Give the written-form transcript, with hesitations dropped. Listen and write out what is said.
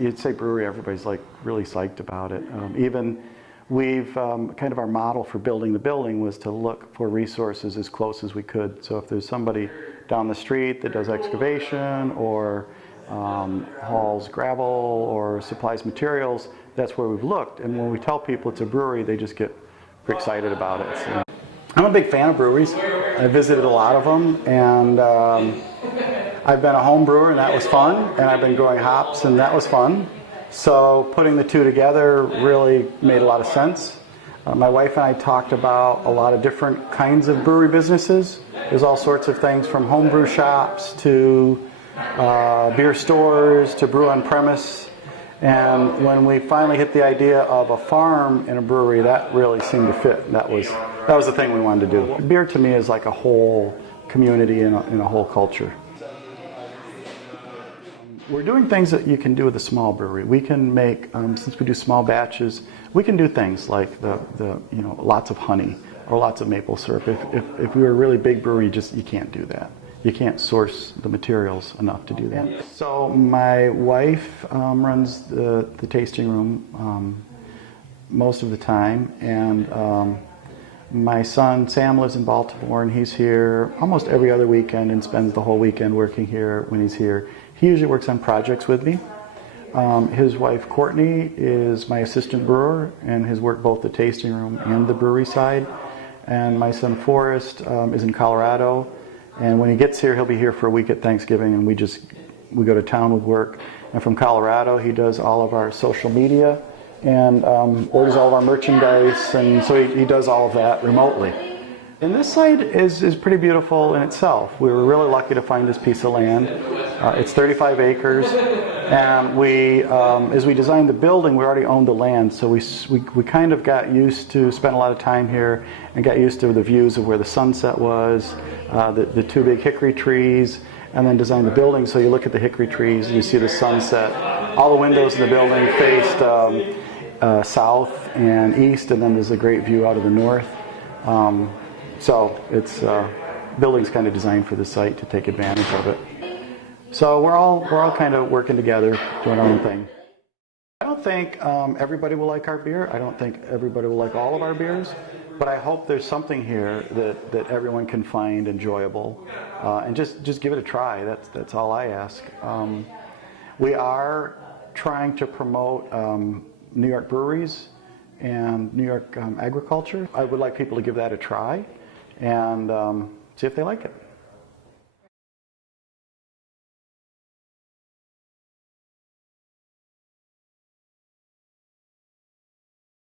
you'd say brewery, everybody's like really psyched about it. Even we've, kind of our model for building the building was to look for resources as close as we could. So if there's somebody down the street that does excavation or hauls gravel or supplies materials, that's where we've looked. And when we tell people it's a brewery, they just get pretty excited about it. So, I'm a big fan of breweries. I visited a lot of them, and I've been a home brewer, and that was fun, and I've been growing hops, and that was fun. So putting the two together really made a lot of sense. My wife and I talked about a lot of different kinds of brewery businesses. There's all sorts of things from homebrew shops to beer stores to brew on premise. And when we finally hit the idea of a farm and a brewery, that really seemed to fit. That was the thing we wanted to do. Beer to me is like a whole community and a whole culture. We're doing things that you can do with a small brewery. We can make, since we do small batches, we can do things like lots of honey or lots of maple syrup. If we were a really big brewery, you can't do that. You can't source the materials enough to do that. So my wife runs the tasting room most of the time, and my son Sam lives in Baltimore, and he's here almost every other weekend and spends the whole weekend working here when he's here. He usually works on projects with me. His wife Courtney is my assistant brewer and has worked both the tasting room and the brewery side. And my son Forrest is in Colorado. And when he gets here, he'll be here for a week at Thanksgiving, and we go to town with work. And from Colorado, he does all of our social media and orders all of our merchandise, and so he does all of that remotely. And this site is pretty beautiful in itself. We were really lucky to find this piece of land. It's 35 acres, and as we designed the building, we already owned the land, so we kind of got used to, spent a lot of time here, and got used to the views of where the sunset was, the two big hickory trees, and then designed the building so you look at the hickory trees and you see the sunset. All the windows in the building faced south and east, and then there's a great view out of the north. So it's building's kind of designed for the site to take advantage of it. So we're all kind of working together, doing our own thing. I don't think everybody will like our beer. I don't think everybody will like all of our beers, but I hope there's something here that everyone can find enjoyable, and just give it a try. That's all I ask. We are trying to promote New York breweries and New York agriculture. I would like people to give that a try and see if they like it.